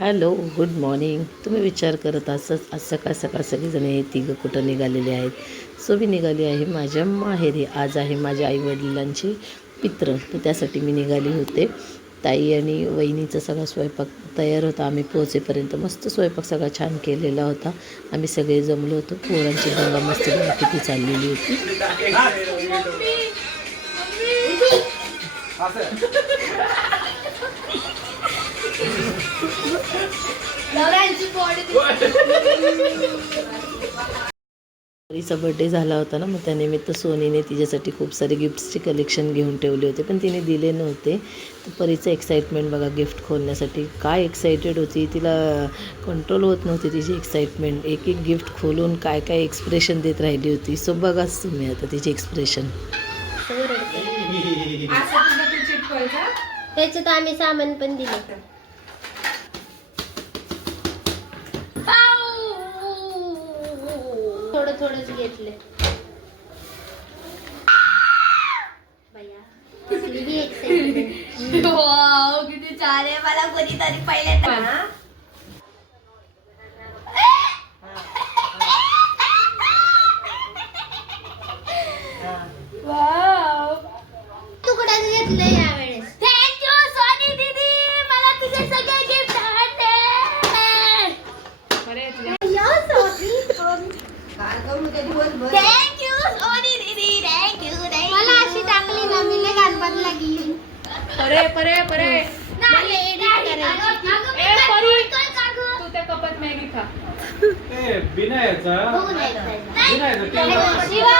Hello good morning. तुम्ही विचार करत असंच आज सकाळ सकाळ सगळेजण हे तिघं कुठं निघालेले आहेत? सो मी निघाली आहे माझ्या माहेरी. आज आहे माझ्या आईवडिलांची पित्र. तर त्यासाठी मी निघाली होते. ताई आणि वहिनीचा सगळा स्वयंपाक तयार होता. आम्ही पोहोचेपर्यंत मस्त स्वयंपाक सगळा छान केलेला होता. आम्ही सगळे जमलो होतो. पोरांची दंगा मस्ती किती चाललेली होती. परीचा बड्डे झाला होता ना मग त्यानिमित्त सोनीने तिच्यासाठी खूप सारे गिफ्ट्सचे कलेक्शन घेऊन ठेवले होते पण तिने दिले नव्हते. तर परीचं एक्साइटमेंट बघा गिफ्ट खोलण्यासाठी. काय एक्साइटेड होती तिला कंट्रोल होत नव्हती तिची एक्साइटमेंट एक एक गिफ्ट खोलून काय काय एक्सप्रेशन देत राहिली होती. सो बघाच तुम्ही आता तिची एक्सप्रेशन त्याच्यात आम्ही सामान पण दिले. थोडं थोडंच घेतले excitement. किती छान आहे. मला कोणीतरी पहिले हा? तू कुठं घेतलं यावेळेस परे परे परे. मला edit करायची. ए परी. तू त्या कपात मॅगी खा. ए, बिना याचा. बघू नाही बिना याचा तेल शिवा.